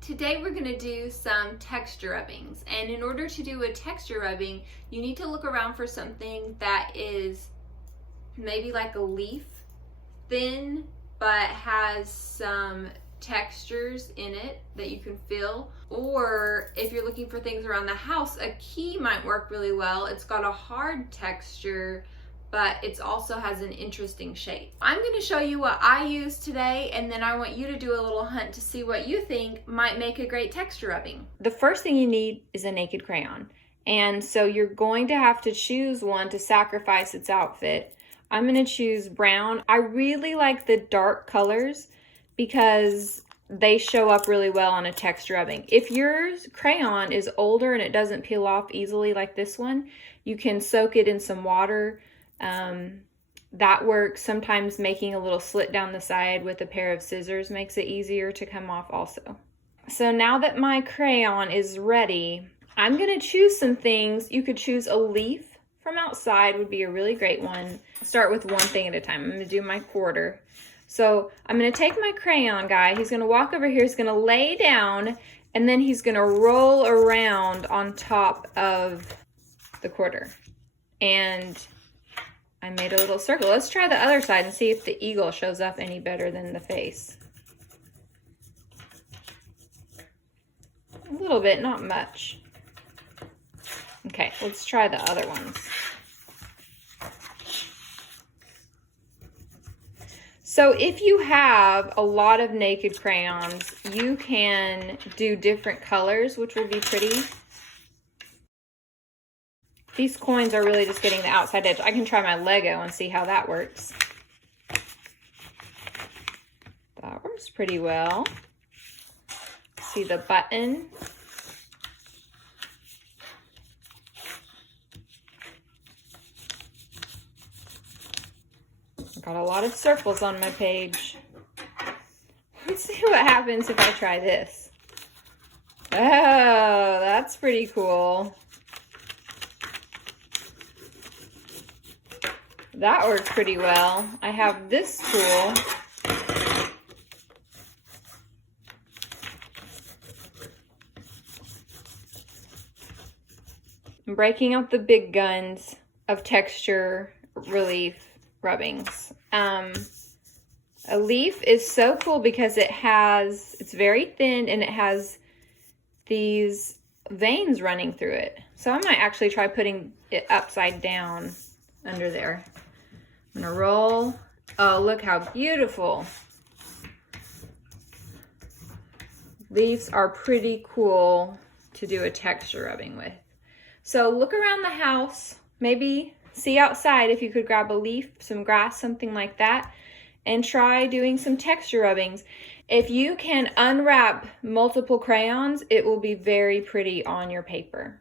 Today we're going to do some texture rubbings, and in order to do a texture rubbing you need to look around for something that is maybe like a leaf, thin but has some textures in it that you can feel. Or if you're looking for things around the house, a key might work really well. It's got a hard texture but it also has an interesting shape. I'm going to show you what I use today, and then I want you to do a little hunt to see what you think might make a great texture rubbing. The first thing you need is a naked crayon, and so you're going to have to choose one to sacrifice its outfit. I'm going to choose brown. I really like the dark colors because they show up really well on a texture rubbing. If your crayon is older and it doesn't peel off easily like this one, you can soak it in some water. That works. Sometimes making a little slit down the side with a pair of scissors makes it easier to come off also. So now that my crayon is ready, I'm going to choose some things. You could choose a leaf from outside, would be a really great one. Start with one thing at a time. I'm going to do my quarter. So I'm going to take my crayon guy. He's going to walk over here. He's going to lay down, and then he's going to roll around on top of the quarter. And I made a little circle. Let's try the other side and see if the eagle shows up any better than the face. A little bit, not much. Okay, let's try the other ones. So if you have a lot of naked crayons, you can do different colors, which will be pretty. These coins are really just getting the outside edge. I can try my Lego and see how that works. That works pretty well. See the button. I've got a lot of circles on my page. Let's see what happens if I try this. Oh, that's pretty cool. That works pretty well. I have this tool. I'm breaking out the big guns of texture relief rubbings. A leaf is so cool because it's very thin and it has these veins running through it. So I might actually try putting it upside down under there. I'm gonna roll. Oh, look how beautiful. Leaves are pretty cool to do a texture rubbing with. So look around the house, maybe see outside if you could grab a leaf, some grass, something like that, and try doing some texture rubbings. If you can unwrap multiple crayons, it will be very pretty on your paper.